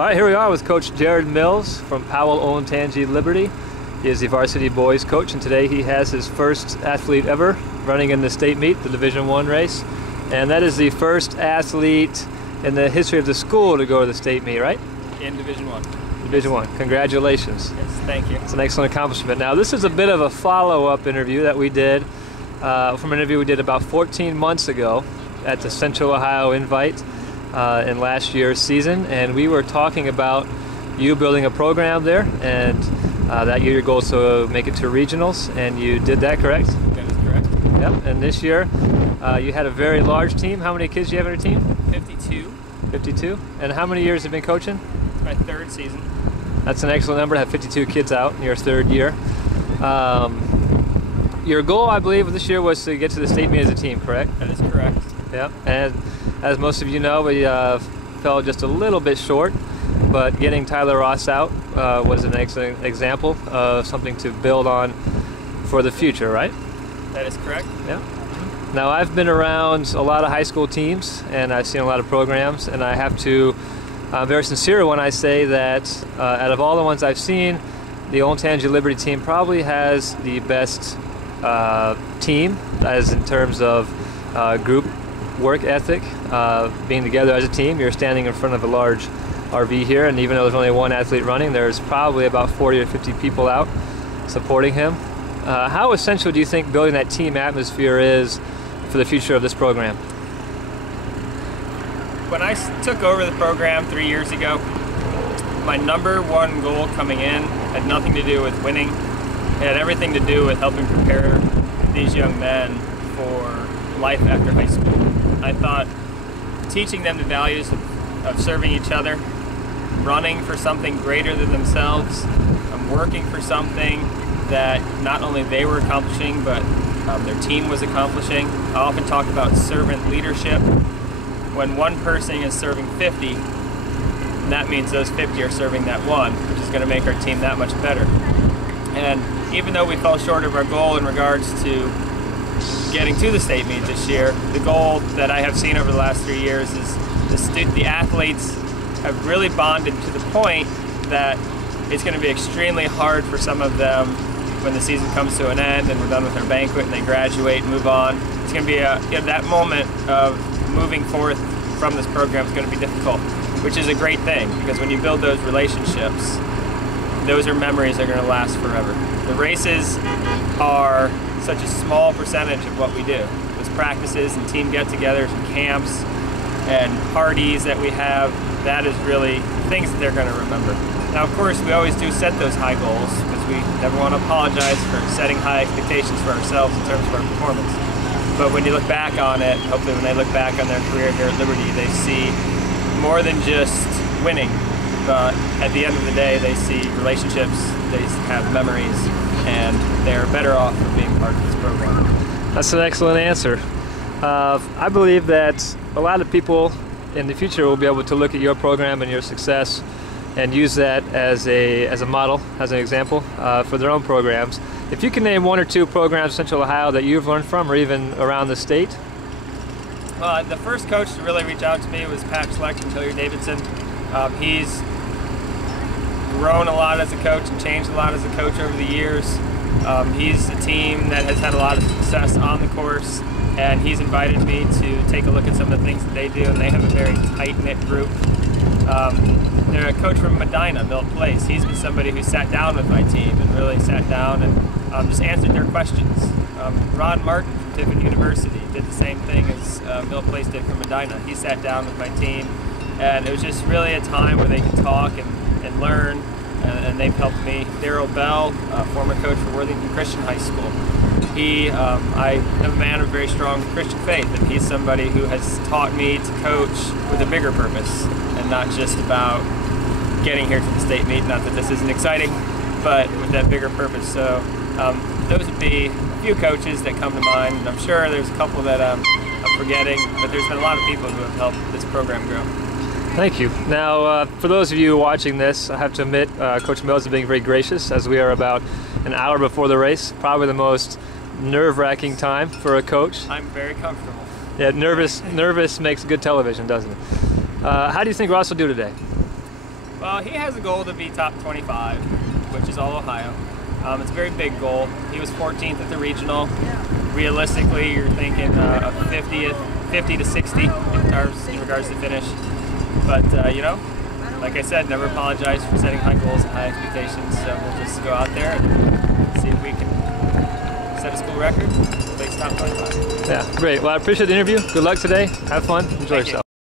All right, here we are with Coach Jared Mills from Powell, Olentangy, Liberty. He is the varsity boys coach, and today he has his first athlete ever running in the state meet, the Division I race. And that is the first athlete in the history of the school to go to the state meet, right? In Division I. Division I. Congratulations. Yes, thank you. It's an excellent accomplishment. Now, this is a bit of a follow-up interview that we did from an interview we did about 14 months ago at the Central Ohio Invite in last year's season, and we were talking about you building a program there, and that year your goal is to make it to regionals, and you did that, correct? That is correct. Yep. And this year you had a very large team. How many kids do you have on your team? 52. 52. And how many years have you been coaching? It's my third season. That's an excellent number to have 52 kids out in your third year. Your goal, I believe, this year was to get to the state meet as a team, correct? That is correct. Yep. And as most of you know, we fell just a little bit short, but getting Tyler Ross out was an excellent example of something to build on for the future, right? That is correct. Yeah. Now, I've been around a lot of high school teams, and I've seen a lot of programs, and I have to, I'm very sincere when I say that out of all the ones I've seen, the Olentangy Liberty team probably has the best team, as in terms of group work ethic, being together as a team. You're standing in front of a large RV here, and even though there's only one athlete running, there's probably about 40 or 50 people out supporting him. How essential do you think building that team atmosphere is for the future of this program? When I took over the program 3 years ago, my number one goal coming in had nothing to do with winning. It had everything to do with helping prepare these young men for life after high school. I thought teaching them the values of serving each other, running for something greater than themselves, working for something that not only they were accomplishing, but their team was accomplishing. I often talk about servant leadership. When one person is serving 50, that means those 50 are serving that one, which is going to make our team that much better. And even though we fell short of our goal in regards to getting to the state meet this year, the goal that I have seen over the last 3 years is the athletes have really bonded to the point that it's going to be extremely hard for some of them when the season comes to an end and we're done with our banquet and they graduate and move on. It's going to be that moment of moving forth from this program is going to be difficult, which is a great thing, because when you build those relationships, those are memories that are going to last forever. The races are such a small percentage of what we do. Those practices and team get-togethers and camps and parties that we have, that is really things that they're going to remember. Now, of course, we always do set those high goals, because we never want to apologize for setting high expectations for ourselves in terms of our performance. But when you look back on it, hopefully when they look back on their career here at Liberty, they see more than just winning. But at the end of the day, they see relationships, they have memories, and they're better off for being part of this program. That's an excellent answer. I believe that a lot of people in the future will be able to look at your program and your success and use that as a model, as an example for their own programs. If you can name one or two programs in Central Ohio that you've learned from, or even around the state? Well, the first coach to really reach out to me was Pat Schlecht and Hilliard Davidson. He's grown a lot as a coach and changed a lot as a coach over the years. He's a team that has had a lot of success on the course, and he's invited me to take a look at some of the things that they do, and they have a very tight-knit group. They're a coach from Medina, Mill Place. He's been somebody who sat down with my team and really sat down and just answered their questions. Ron Martin from Tiffin University did the same thing as Mill Place did from Medina. He sat down with my team, and it was just really a time where they could talk and learn, and they've helped me. Darryl Bell, former coach for Worthington Christian High School. I am a man of very strong Christian faith, and he's somebody who has taught me to coach with a bigger purpose and not just about getting here to the state meet. Not that this isn't exciting, but with that bigger purpose. So those would be a few coaches that come to mind, and I'm sure there's a couple that I'm forgetting, but there's been a lot of people who have helped this program grow. Thank you. Now, for those of you watching this, I have to admit, Coach Mills is being very gracious, as we are about an hour before the race, probably the most nerve-wracking time for a coach. I'm very comfortable. Yeah, nervous makes good television, doesn't it? How do you think Ross will do today? Well, he has a goal to be top 25, which is all Ohio. It's a very big goal. He was 14th at the regional. Realistically, you're thinking a 50 to 60 in regards to finish. But you know, like I said, never apologize for setting high goals and high expectations. So we'll just go out there and see if we can set a school record, place top 25. Yeah, great. Well, I appreciate the interview. Good luck today. Have fun. Enjoy yourself.